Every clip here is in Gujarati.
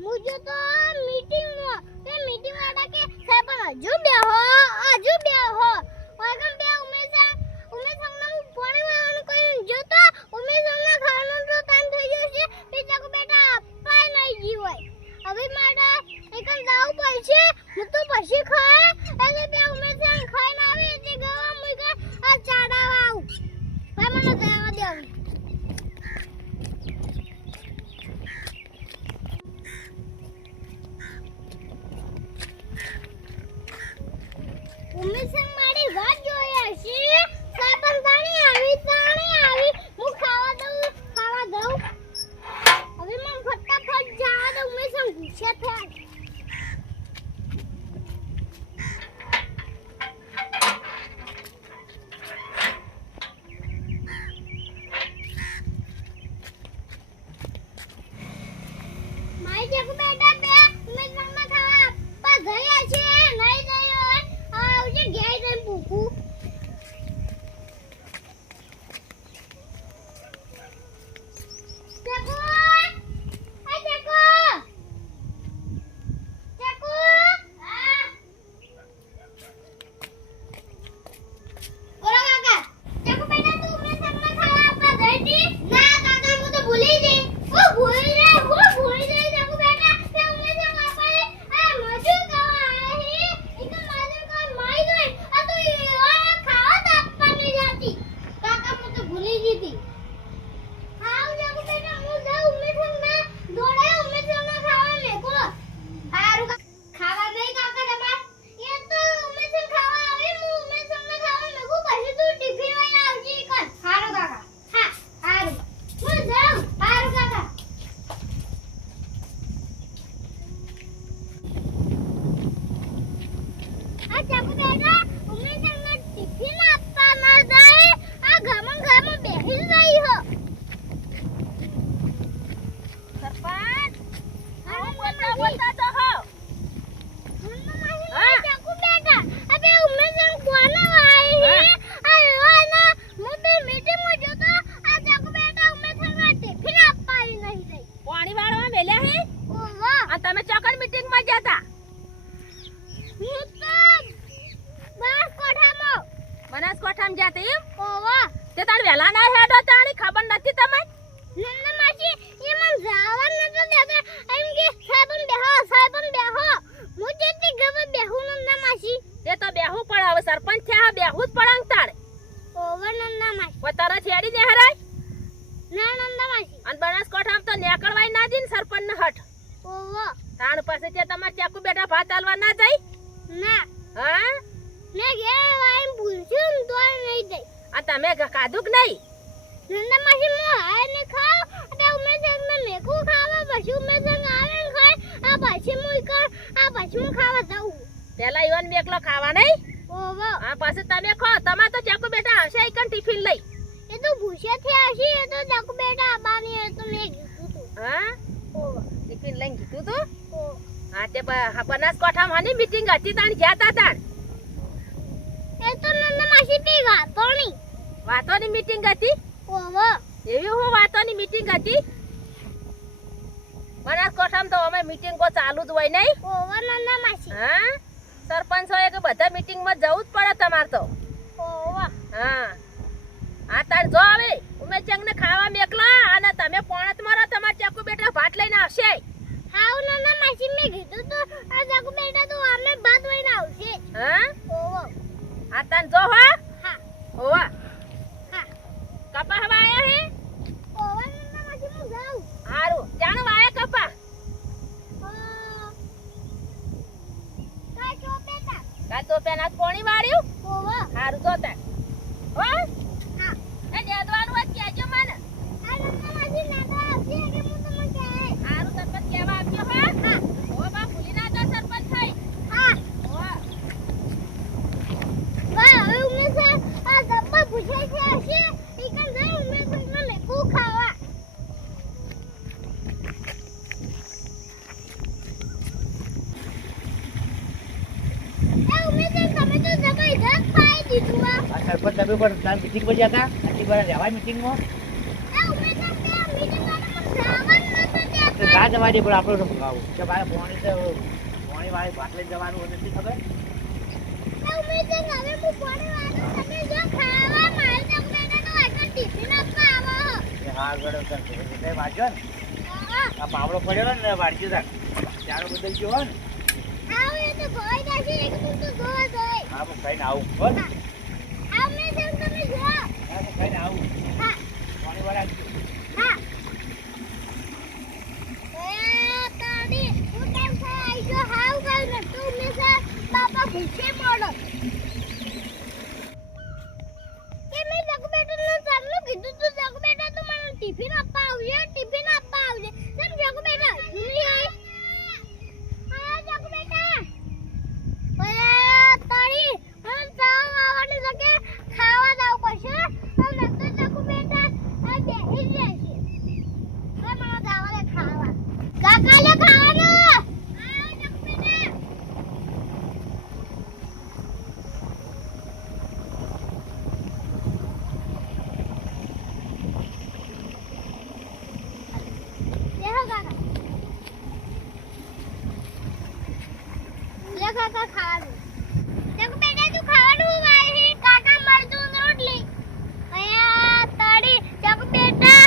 મુજો તો મીટિંગમાં તે મીટિંગ વાળા કે સાહેબ હજુ બેહો વાગમ બે ઉમેશ અમને પાણી વાળવાનું કોઈ જો તો ઉમેશ અમને ખાવાનું તો ટાઈમ થઈ ગયો છે પીછા કો બેટા અપાય નહીં જીવાય હવે મારા એકમ જાવ પડશે હું તો પછી ખાય એટલે બે ઉમેશ ખાઈને આવે એટલે ગવા મુઈ આ ચાડાવા આવું ભાઈ મને જવા દે હવે ઉમેશ મારી વાત જોયા છે સાબન તાણી આવી હું ખાવા દઉં હવે મને ફટાફટ જવા દઉં ઉમેશ ગુસ્સે થયા મારી જેકો બેટા બે ઉમેશ માં ખાવા પા ગયા છે નહીં ગયો આવજે ઘેર જઈને પૂછું જેકો બોલો કાકા જેકો બેટા તું ઉમેશ માં ખાવા આપવા ગઈ હતી ના કાકા હું તો ભૂલી ગઈ ભૂલી ગઈ જેકો બેટા તે ઉમેશ માં આપવા આ મજુ કવા હે એક માજુ કા માઈ ગઈ આ તો ખાવા તો આપવાની જાતી કાકા હું તો ભૂલી ગઈ હતી ખાવ જેકો બેટા હું જાઉં ઉમેશ માં દોડે ઉમેશ માં ખાવા મેકો હારું ખાવા નહીં કાકા તમાર એ તો ઉમેશ ખાવા આવે હું ઉમેશ માં ખાવા મેકો પછી તું ટિફિન લઈને આવજે કર હારું કાકા હા હારું હું જાઉં હારું કાકા આ ચાકુ બેટા ઉમેશ ને ટિફિન આપવા ના જાય આ ઘરમાં બેહી રહી હો સરપંચ હું બોલતા તો હો હા ચાકુ બેટા અબે ઉમેશ કોને વાઈ હે આ ના મોટે મીટિંગ માં જોતો આ ચાકુ બેટા ઉમેશ ને ટિફિન આપવા નહીં દઈ પાણી વાળવા મેલ્યા હે ઓહો આ તમે ચોકડ મીટિંગ માં જતા હું તો બનાસકોઠામાં જાતે એમ ઓહો તે તાર વેલા ના હેડો તાણી ખબર નથી તમને નંદ માસી એ મન જાવા નતો દેતા એમ કે સાહેબન બેહો હું જેતી ગમે બેહું નંદ માસી તે તો બેહું પણ હવે સરપંચ થયા બેહું જ પડંગ તારે ઓવર નંદ માસી ઓ તારા છેડી ને હરાય ના નંદ માસી અને બનાસકોઠામાં તો નેકળવાય ના દીન સરપંચ ને હટ ઓહો તાણ પાસે તે તમાર ચાકુ બેટા ભાત આલવા ના જાય ના હા ને ગે વાઈમ ભૂલશું તો નહીં દે આ તમે કાધુક નહીં નંદ માસી મો હાય ને ખાવ અબે ઉમેશ ને મેકુ ખાવા પછી ઉમેશ આવે ને ખાય આ પછી હું ખાવા દઉં પેલા ઈવન મેકલો ખાવા નહીં ઓહો આ પાસે તમે ખો તમાર તો ચાકુ બેટા હશે એકન ટિફિન લઈ એ તો ભૂસે થયા છે એ તો ચાકુ બેટા આબાની એ તો મેં કીધું તું હા ઓહો ટિફિન લઈને કીધું તું ઓહો હા તે બનાસકોઠામાં હાની મીટિંગ હતી તાણ ગયા તાણ એ તો નંદ માસી પી વાતોની વાતોની મીટિંગ હતી ઓહો એવી હું વાતોની મીટિંગ હતી બનાસકોઠામાં તો અમે મીટિંગો ચાલુ જ હોય નહીં ઓહો નંદ માસી હા સરપંચોએ કે બધા મીટિંગમાં જવું જ પડે તમાર તો ઓહો હા આ તાર જો આવે ઉમેશચંગ ને ખાવા મેકલા અને તમે પોણત મારો તમાર ચાકુ બેટા ભાત લઈને આવશે હાઉ નંદ માસી મેં કીધું તો આ ચાકુ બેટા તો અમે ભાત લઈને આવશે હા ઓહો આ તાન જો હા હા ઓવા હા કપા હવા આયા હે ઓહો નંદ માસી હું જાઉં હારું જાણો વાયા કપા કાઈ છો બેટા કાલ તો પેલા પાણી વાળ્યું ઓહો હારું જો તાર હો હા એ દેદવાનું વાત કેજો મને આ નંદ માસી ના તો આવશે કે હું તમને કહે હારું સરપંચ કેવા આપ્યો હા હા ઓ બા ભૂલી ના જા સરપંચ થઈ હા ઓ વાહ હવે ઉમેશ આ ડબ્બા પૂછે છે હશે એકન જાય ઉમેશ ને મેકુ ખાવા એ ઉમેશ તમે તો જબરદસ્ત ખાઈ દીધું આ સરપંચ તમે પણ તાર મીટિંગ પર ગયા હતા આટલી વાર રહેવાય મીટિંગમાં એ ઉમેશ તે મીટિંગ વાળામાં જવાનું નતું તો ના જવા દે પણ આપણું તો ખાવું કે ભાઈ પોણી વાળી ભાત લઈને જવાનું હોય નથી ખબર ઉમેશભાઈ, હવે હું પાણી વાળું, તમે જો ખાવા મારે ચકુ બેટાનો આટલો ટિફિન આપવા આવો હો. એ હાર ગળો કરતો એટલે વાંચો ને હા, આ પાવડો પડ્યો ને વાંચજો તાર ચારો બદલ ગયો હોય ને આવો એ તો ભોય જશે, એક તું તો જોવા જોઈએ. હા હું ખાઈને આવું બોલ હા, ઉમેશભાઈ, તમે જો. હા હું ખાઈને આવું હા, પોણી વાળા આવજો. હા. તારી હું ટાઈમ થાય આવી ગયો, હાવ કાલ નતું ઉમેશભાઈ, બાપા ભૂખે મોડો. કે મેં ચકુ બેટાનું ચાલનું કીધું તું, ચકુ બેટા તો મને ટિફિન આપવા આવજે, ટિફિન આપવા આવજે. કેમ ચકુ બેટા ભૂલી આવી? હા, ચકુ બેટા. ઓય તારી મને ચાવ આવવાની જગ્યાએ ખાવા જાવ પડશે. અને તો ચકુ બેટા આ બેહી જ રહેશે. હવે મને જાવા દે ખાવા. કાકા લે ખાવાનું. આવો ચકુ બેટા. દેહો કાકા. લે કાકા ખાવાનું. ચકુ બેટા તું ખાવાનું વાય કાકા મરતું રોટલી. અયા તારી ચકુ બેટા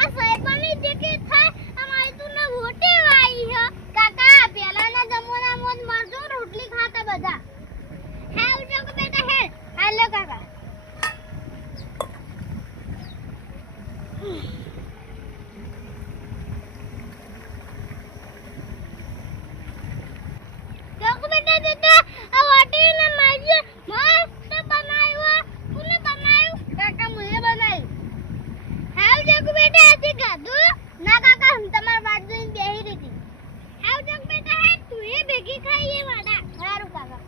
આ સૈપાની દેખે થાય અમારી તું ને હોટે વાઈ હે કાકા પહેલાના જમાનામાં મરતું રોટલી ખાતા બધા. હાલ ચકુ બેટા હે હાલો કાકા. ચકુ બેટા દેતા આ વાટીને માજી મસ્ત બનાવ્યો. કોને બનાવ્યું? કાકા મુએ બનાવ્યું. હાવ ચકુ બેટા આજે ગાધું? ના કાકા હું તમાર વાત જોઈને બેહી રહી હતી. હાવ ચકુ બેટા હે તું એ ભેગી ખાઈએ વાડા. સારું કાકા.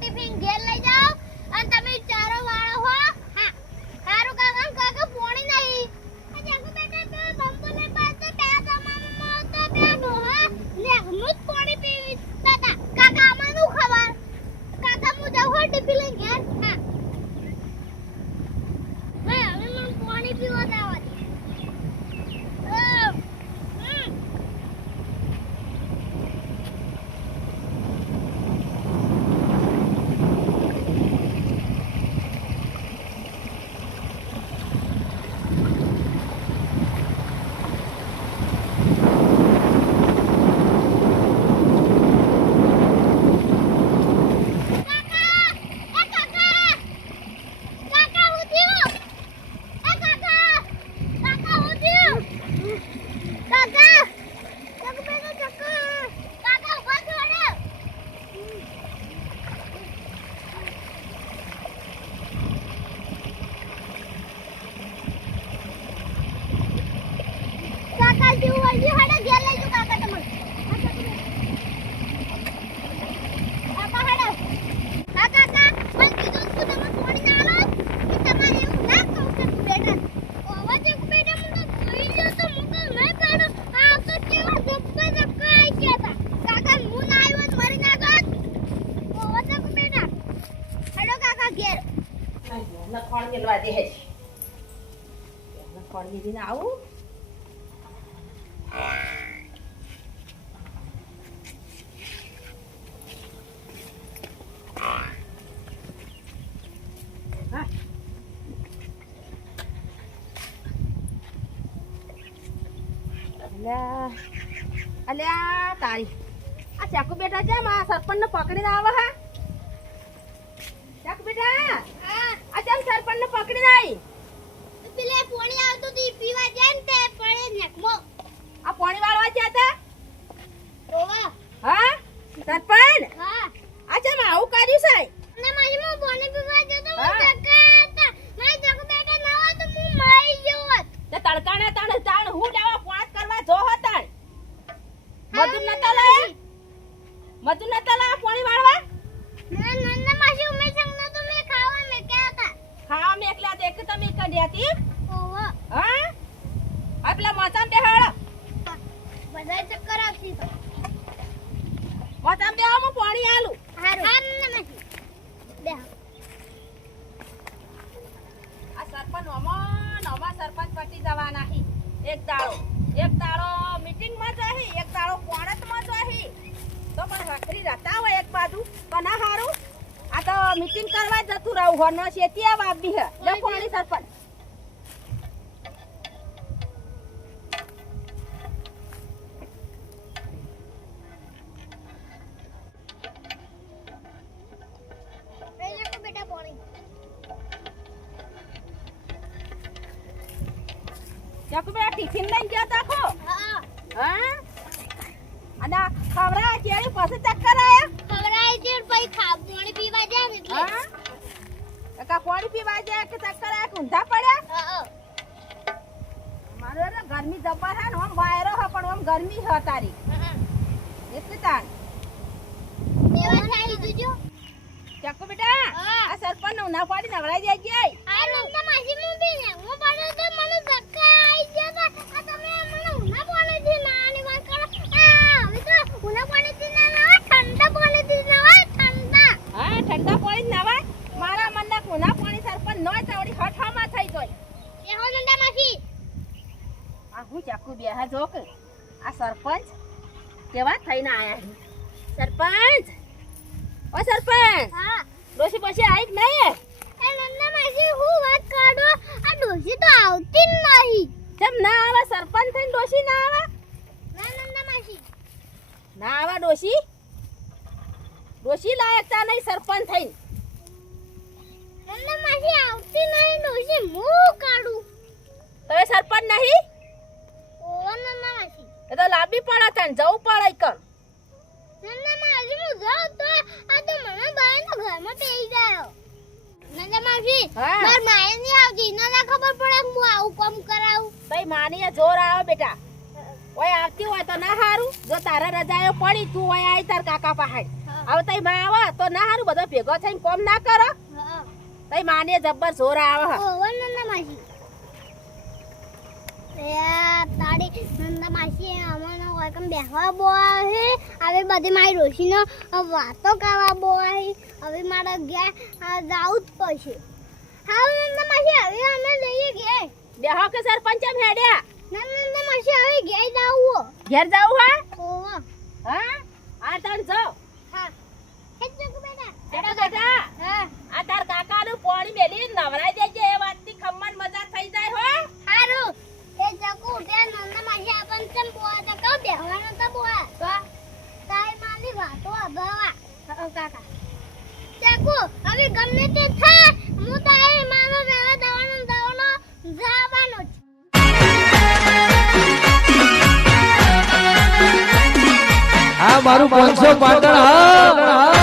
ટિફિન ઘેર લઈ જાઓ અને તમે ચારો વાળો હો. હા, સારું કાકા. કાકા પોણી નહીં. આ ચકુ બેટા તો બંબુને પાસે બે જમાનામાં તો બે ડોહા ને હું જ પોણી પીવી હતા. કાકા આમાંનું ખબર? કાકા હું જાઉં હો ટિફિન લઈને ઘેર. હા ભાઈ હવે મને પોણી પીવા જવા દે. ખોળ મેલવા દે છે. ખોળ મેલીને આવું. હા. અલ્યા તારી આ ચકુ બેટા છે માં સરપંચ ને પકડીને આવે હા. ચકુ બેટા આ ચમ સરપંચ ને પકડીને આવી. પેલે પોણી આવતું તી પીવા જાય ને તે પડે નેકમો. આ પાણી વાળવા છે હતા. ઓવા હા સરપંચ હા આ ચમ આવું કર્યું છે. ને મારી મો પોણી પીવા જતો હા. હું કાકા હતા. મારી ચકુ બેટા ના હોય તો હું મરી જવું. મજુ નતા લાવા પાણી વાળવા ના નંદા માસી ઉમેશ સંગનો તો મેં ખાવા મે ક્યાં હતા ખાવા મેકલા તે કે તમે કડ્યા હતી ઓહો હા આ પેલા માથામ બેહાડો બધા ચક્કર આવતી તો માથામ બેહાડો હું પાણી આલું હારું હા નંદા માસી બે આ સરપંચ નોમા સરપંચ પટી જવાના હી એક દાડો મીટિંગમાં જાહી એક દાડો પોણતમાં જાહી તો પણ હકરી રહેતા હોય એક બાજુ તો ના હારું આ તો મીટિંગ કરવા જતું રહું હોનો શેતી વાપી હે લે પાણી સરપંચ પહેલા કો બેટા પાણી ચાકુ બેટા ટિફિન લઈને ગયો તાકો હા હા અને ખવરા કેળી પાસે ચક્કર આયા ખવરાય છે પછી પાણી પીવા જાય ને એટલે હા એકા પાણી પીવા જાય કે ચક્કર આયા ઊંધા પડ્યા હા મારો રે ગરમી જબર હે ને આમ વાયરો હે પણ આમ ગરમી હે તારી હા એટલે તાણ એવા થાય જોજો ચાકુ બેટા હા. આ સરપંચ નું ના પાડી નવરાઈ જાય જાય આ નંદા માસી હું બી ને હું પડ્યો તો મને ધક્કા આવી ગયા તા આ તમે મને ઉના પાણીથી નાની વાત કરો આ હવે તો ઉના પાણીથી ના નાવા ઠંડા પાણીથી નાવા ઠંડા હા ઠંડા પાણી જ નવાય મારા મનના કોના પાણી સરપંચ નોય તાવડી હઠામાં થઈ જોય એ હો નંદા માસી આ હું ચાકુ બેહા જોક આ સરપંચ કેવા થઈને આયા છે સરપંચ ઓ સરપંચ હા ડોશી પછી આવી જ નહીં એ નંદા માસી હું વાત કાઢો આ ડોસી તો આવતી જ નહીં કેમ ના આવે સરપંચ થઈને ડોશી ના આવે ના નંદા માસી ના આવે ડોશી લાયક તા નહીં સરપંચ થઈને નંદા માસી આવતી નહીં ડોસી હું કાઢું તમે સરપંચ નહીં ઓ નંદા માસી એ તો લાંબી પડે તને જવું પડે કર નંદા માસી હું જાઉં તો આ તો મને બાયનો ઘરમાં પેઈ ગયો નંદા માસી હા. માર માએ નહીં આવતી ના ખબર પડે કે હું આવું કામ કરાવું તઈ માનીએ જોર આવે બેટા ઓય આવતી હોય તો ના હારું જો તારા રજાયો પડી તું ઓય આઈ તાર કાકા પહાડ હવે તઈ માં આવે તો ના હારું બધો ભેગો થઈને કોમ ના કરો હા તઈ માનીએ જબ્બર જોર આવે ઓ નંદા માસી એ તાડી નંદા માસી અમને કોઈ કમ બેહવા બોવા હે હવે બધી મારી રોશીનો વાતો કરવા બોવા હે હવે મારા ગયા જાવું જ પડશે હા નંદા માસી હવે અમે જઈએ ઘેર બેહો કે સરપંચ એમ હેડ્યા નંદા માસી હવે ઘેર જાવું ઘેર જાવું હા ઓવા હા આ તણ જો હા હે ચક બેટા બેટા હા આ તાર કાકાનું પાણી મેલી નવરાઈ દેજે એ વાતની ખમ્મન મજા થઈ જાય હો હારું એ ચકુ તે નંદા માસી આપણ ચમ બોવા તો કહો બેહવાનો તો બોવા તાઈ માની વાતો અભાવા કાકા ચકુ હવે ગમે તે થાય હું તાઈ માનો રહેવા દવાનો જવાનો છે આ મારું 500 પાટણ હા